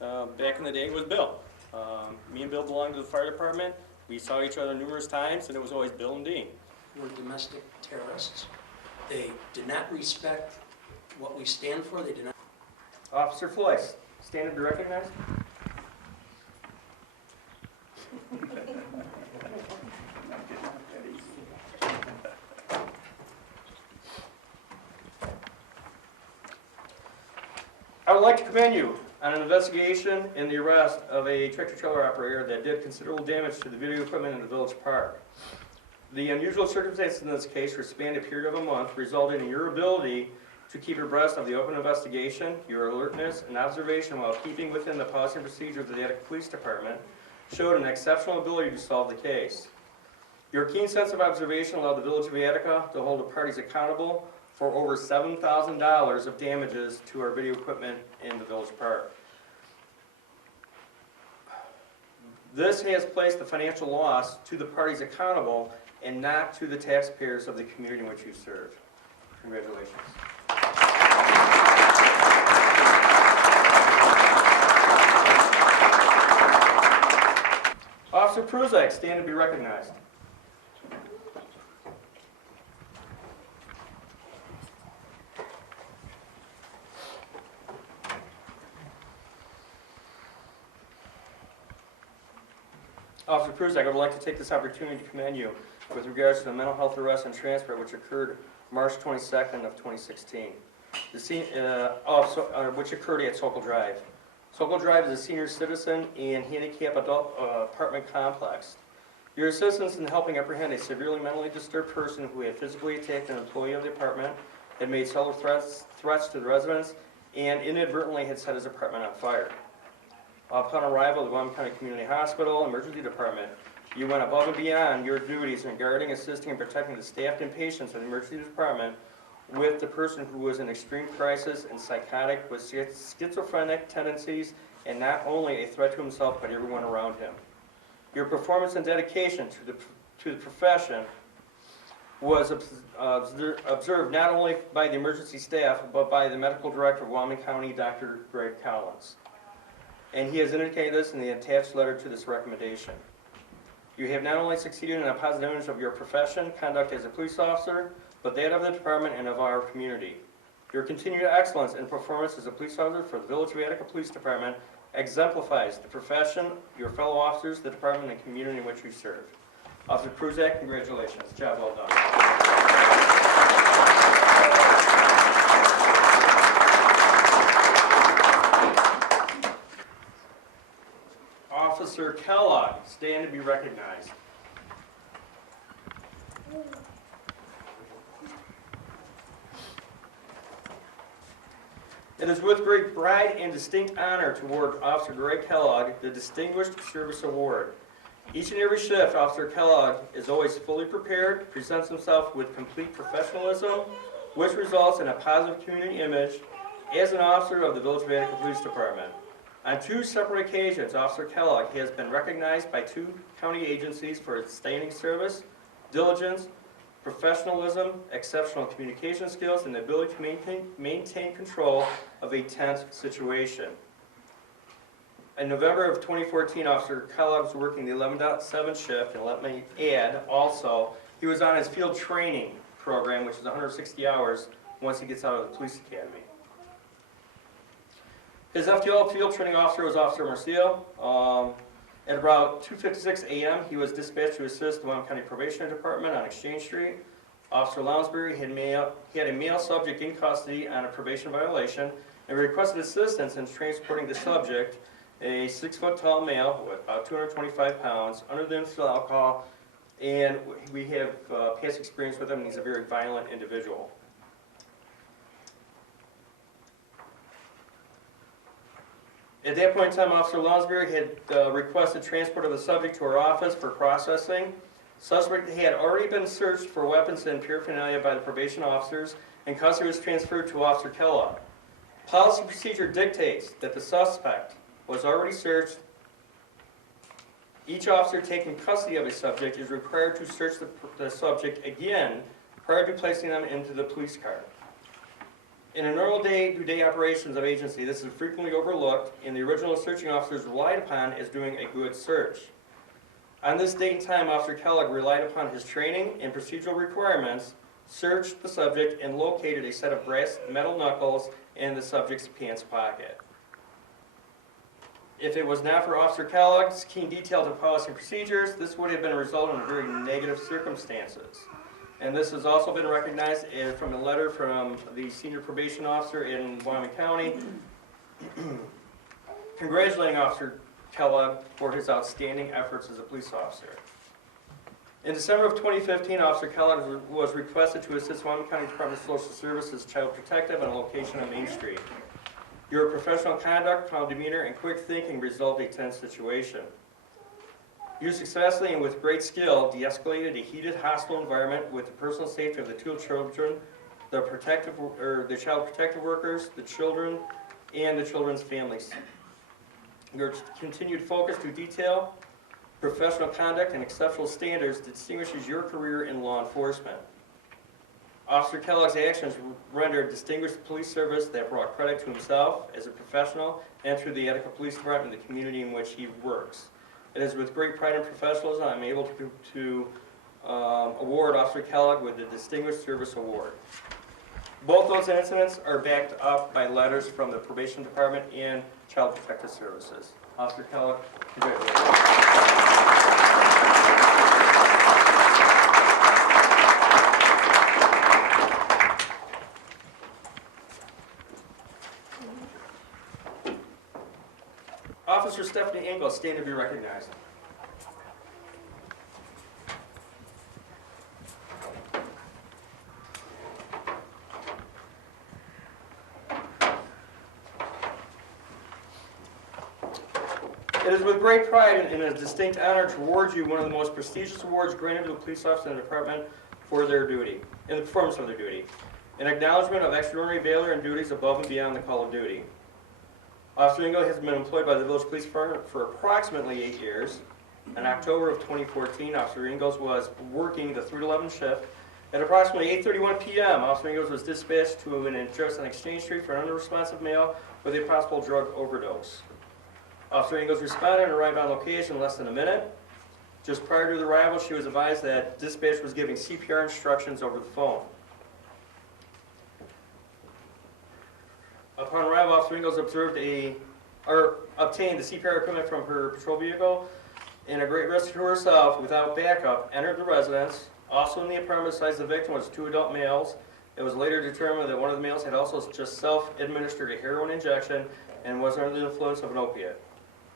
back in the day was Bill. Me and Bill belonged to the fire department. We saw each other numerous times, and it was always Bill and Dean. Were domestic terrorists. They did not respect what we stand for. They did not. Officer Fleiss, stand and be recognized. I would like to commend you on an investigation in the arrest of a tractor-trailer operator that did considerable damage to the video equipment in the village park. The unusual circumstances in this case, which spanned a period of a month, resulted in your ability to keep abreast of the open investigation, your alertness and observation while keeping within the policy and procedures of the Attica Police Department, showed an exceptional ability to solve the case. Your keen sense of observation allowed the Village of Attica to hold the parties accountable for over $7,000 of damages to our video equipment in the village park. This has placed the financial loss to the parties accountable and not to the taxpayers of the community in which you serve. Congratulations. Officer Prusak, stand and be recognized. Officer Prusak, I would like to take this opportunity to commend you with regards to the mental health arrest and transfer which occurred March 22nd of 2016, which occurred at Zufall Drive. Zufall Drive is a senior citizen and handicap adult apartment complex. Your assistance in helping apprehend a severely mentally disturbed person who had physically attacked an employee of the apartment, had made several threats to the residents, and inadvertently had set his apartment on fire. Upon arrival at the WYOMING County Community Hospital Emergency Department, you went above and beyond your duties in guarding, assisting, and protecting the staff and patients of the Emergency Department with the person who was in extreme crisis and psychotic with schizophrenic tendencies and not only a threat to himself but everyone around him. Your performance and dedication to the profession was observed not only by the emergency staff but by the medical director of WYOMING County, Dr. Greg Collins. And he has indicated this in the attached letter to this recommendation. You have not only succeeded in a positive image of your profession, conduct as a police officer, but that of the department and of our community. Your continued excellence in performance as a police officer for the Village of Attica Police Department exemplifies the profession, your fellow officers, the department, and community in which you serve. Officer Prusak, congratulations. Job well done. Officer Kellogg, stand to be recognized. It is with great pride and distinct honor to award Officer Greg Kellogg the Distinguished Service Award. Each and every shift, Officer Kellogg is always fully prepared, presents himself with complete professionalism, which results in a positive community image as an officer of the Village of Attica Police Department. On 2 separate occasions, Officer Kellogg has been recognized by 2 county agencies for outstanding service, diligence, professionalism, exceptional communication skills, and the ability to maintain control of a tense situation. In November of 2014, Officer Kellogg was working the 11.7 shift, and let me add also, he was on his field training program, which is 160 hours once he gets out of the police academy. His FTL field training officer was Officer Marcio. At about 2:56 a.m., he was dispatched to assist the WYOMING County Probation Department on Exchange Street. Officer Lounsbury had a male subject in custody on a probation violation and requested assistance in transporting the subject, a 6-foot-tall male with about 225 pounds, under the influence of alcohol, and we have past experience with him, and he's a very violent individual. At that point in time, Officer Lounsbury had requested transport of the subject to our office for processing. Suspect had already been searched for weapons and paraphernalia by the probation officers, and custody was transferred to Officer Kellogg. Policy procedure dictates that the suspect was already searched. Each officer taking custody of a subject is required to search the subject again prior to placing them into the police car. In a normal day-to-day operations of agency, this is frequently overlooked, and the original searching officers relied upon as doing a good search. On this date and time, Officer Kellogg relied upon his training and procedural requirements, searched the subject, and located a set of brass metal knuckles in the subject's pants pocket. If it was not for Officer Kellogg's keen detail to policy and procedures, this would have been a result in very negative circumstances. And this has also been recognized from a letter from the senior probation officer in Wyoming County, congratulating Officer Kellogg for his outstanding efforts as a police officer. In December of 2015, Officer Kellogg was requested to assist Wyoming County Department of Social Services Child Protective on a location on Main Street. Your professional conduct, calm demeanor, and quick thinking resolved a tense situation. You successfully and with great skill de-escalated a heated, hostile environment with the personal safety of the two children, the child protective workers, the children, and the children's families. Your continued focus to detail, professional conduct, and exceptional standards distinguishes your career in law enforcement. Officer Kellogg's actions rendered distinguished police service that brought credit to himself as a professional and to the Attica Police Department and the community in which he works. It is with great pride and professionalism I'm able to award Officer Kellogg with the Distinguished Service Award. Both those incidents are backed up by letters from the Probation Department and Child Protective Services. Officer Kellogg, congratulations. Officer Stephanie Ingles, stand to be recognized. It is with great pride and a distinct honor to award you one of the most prestigious awards granted to a police officer in the department for their duty, in the performance of their duty, an acknowledgement of extraordinary valor and duties above and beyond the call of duty. Officer Ingles has been employed by the Village Police Department for approximately 8 years. In October of 2014, Officer Ingles was working the 3 to 11 shift. At approximately 8:31 p.m., Officer Ingles was dispatched to an address on Exchange Street for an unresponsive male with a possible drug overdose. Officer Ingles responded and arrived on location in less than a minute. Just prior to the arrival, she was advised that dispatch was giving CPR instructions over the phone. Upon arrival, Officer Ingles obtained the CPR equipment from her patrol vehicle, and at great risk to herself, without backup, entered the residence. Also in the apartment besides the victim was 2 adult males. It was later determined that one of the males had also just self-administered a heroin injection and was under the influence of an opiate.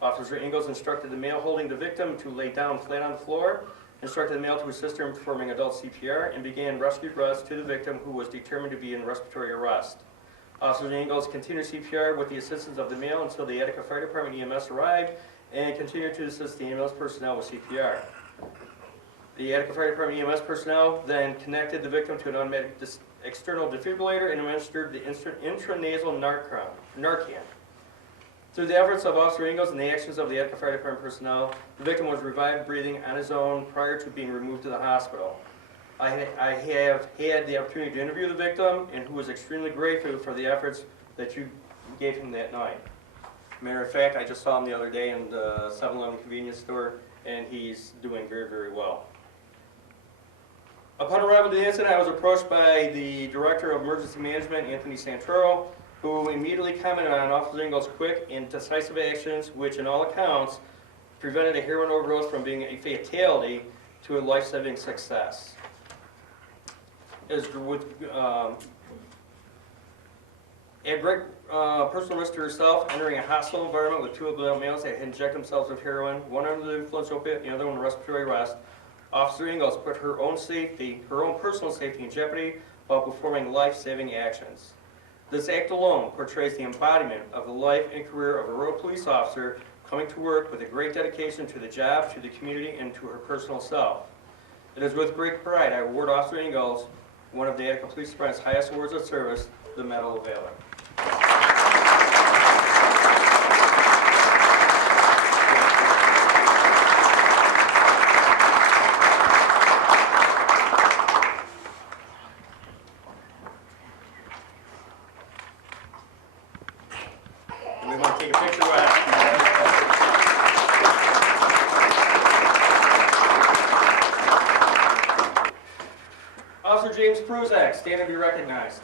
Officer Ingles instructed the male holding the victim to lay down flat on the floor, instructed the male to assist her in performing adult CPR, and began rescue breaths to the victim, who was determined to be in respiratory arrest. Officer Ingles continued CPR with the assistance of the male until the Attica Fire Department EMS arrived and continued to assist the ambulance personnel with CPR. The Attica Fire Department EMS personnel then connected the victim to an automatic external defibrillator and administered the intranasal Narcan. Through the efforts of Officer Ingles and the actions of the Attica Fire Department personnel, the victim was revived breathing on his own prior to being removed to the hospital. I have had the opportunity to interview the victim, and who was extremely grateful for the efforts that you gave him that night. Matter of fact, I just saw him the other day in the 7-Eleven convenience store, and he's doing very, very well. Upon arrival to the incident, I was approached by the Director of Emergency Management, Anthony Santoro, who immediately commented on Officer Ingles' quick and decisive actions, which in all accounts prevented a heroin overdose from being a fatality to a life-saving success. As with at great personal risk to herself, entering a hostile environment with 2 adult males that had injected themselves with heroin, one under the influence of opiate, the other one in respiratory arrest, Officer Ingles put her own personal safety in jeopardy while performing life-saving actions. This act alone portrays the embodiment of the life and career of a rural police officer coming to work with a great dedication to the job, to the community, and to her personal self. It is with great pride I award Officer Ingles one of the Attica Police Department's highest awards of service, the Medal of Valor. Get a picture with Officer James Prusak, stand and be recognized.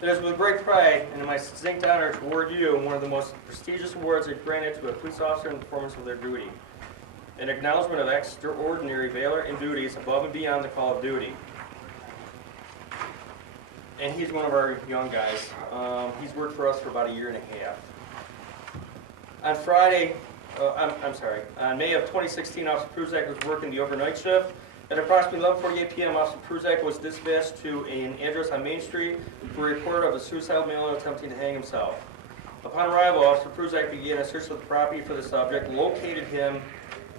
It is with great pride and my distinct honor to award you one of the most prestigious awards granted to a police officer in the performance of their duty. An acknowledgement of extraordinary valor and duties above and beyond the call of duty. And he's one of our young guys. He's worked for us for about a year and a half. On on May of 2016, Officer Prusak was working the overnight shift. At approximately 11:48 p.m., Officer Prusak was dispatched to an address on Main Street for a report of a suicidal male attempting to hang himself. Upon arrival, Officer Prusak began a search of the property for the subject, located him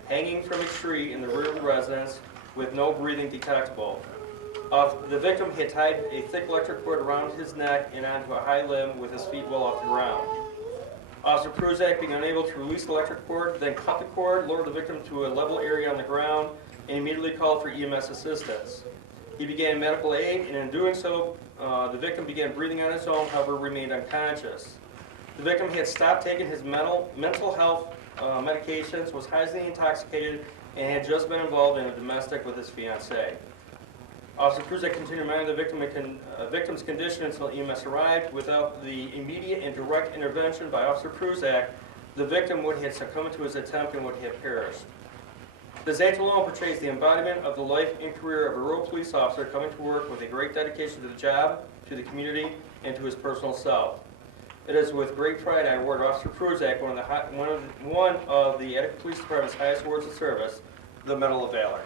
hanging from a tree in the rear of the residence with no breathing detectable. The victim had tied a thick electric cord around his neck and onto a high limb with his feet well off the ground. Officer Prusak, being unable to release the electric cord, then cut the cord, lowered the victim to a level area on the ground, and immediately called for EMS assistance. He began medical aid, and in doing so, the victim began breathing on his own, however remained unconscious. The victim had stopped taking his mental health medications, was highly intoxicated, and had just been involved in a domestic with his fiancée. Officer Prusak continued monitoring the victim's condition until EMS arrived. Without the immediate and direct intervention by Officer Prusak, the victim would have succumbed to his attempt and would have perished. This act alone portrays the embodiment of the life and career of a rural police officer coming to work with a great dedication to the job, to the community, and to his personal self. It is with great pride I award Officer Prusak one of the Attica Police Department's highest awards of service, the Medal of Valor.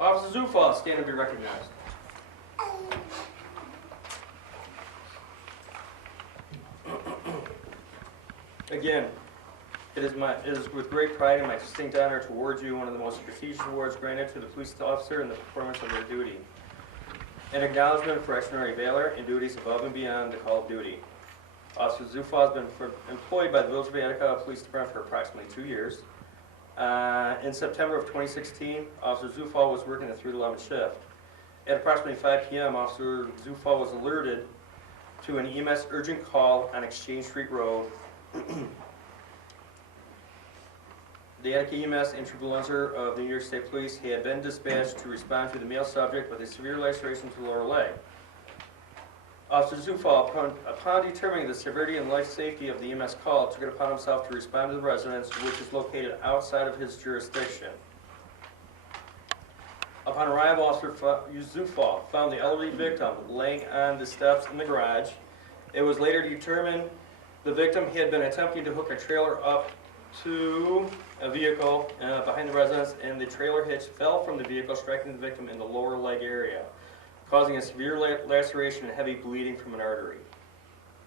Officer Zufall, stand and be recognized. Again, it is with great pride and my distinct honor to award you one of the most prestigious awards granted to the police officer in the performance of their duty. An acknowledgement for extraordinary valor and duties above and beyond the call of duty. Officer Zufall has been employed by the Village of Attica Police Department for approximately 2 years. In September of 2016, Officer Zufall was working a 3 to 11 shift. At approximately 5 p.m., Officer Zufall was alerted to an EMS urgent call on Exchange Street Road. The Attica EMS Intervalencer of the New York State Police had been dispatched to respond to the male subject with a severe laceration to the lower leg. Officer Zufall, upon determining the severity and life safety of the EMS call, took it upon himself to respond to the residence, which is located outside of his jurisdiction. Upon arrival, Officer Zufall found the elderly victim laying on the steps in the garage. It was later determined the victim had been attempting to hook a trailer up to a vehicle behind the residence, and the trailer hitch fell from the vehicle, striking the victim in the lower leg area, causing a severe laceration and heavy bleeding from an artery.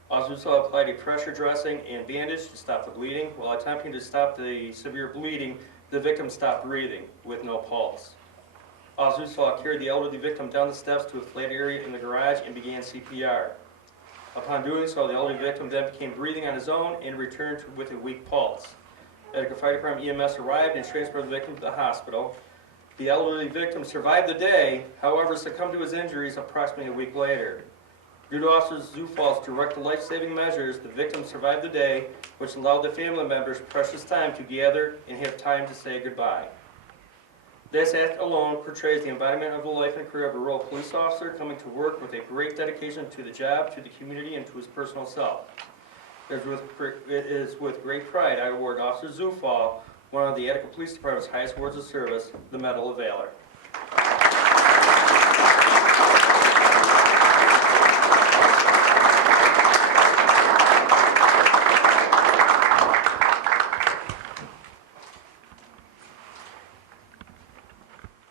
Officer Zufall applied a pressure dressing and bandage to stop the bleeding. While attempting to stop the severe bleeding, the victim stopped breathing with no pulse. Officer Zufall carried the elderly victim down the steps to a flat area in the garage and began CPR. Upon doing so, the elderly victim then began breathing on his own and returned with a weak pulse. Attica Fire Department EMS arrived and transported the victim to the hospital. The elderly victim survived the day, however succumbed to his injuries approximately a week later. Due to Officer Zufall's direct life-saving measures, the victim survived the day, which allowed the family members precious time to gather and have time to say goodbye. This act alone portrays the embodiment of the life and career of a rural police officer coming to work with a great dedication to the job, to the community, and to his personal self. It is with great pride I award Officer Zufall one of the Attica Police Department's highest awards of service, the Medal of Valor.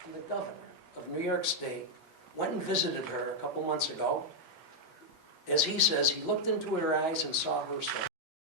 The governor of New York State went and visited her a couple months ago. As he says, he looked into her eyes and saw her soul.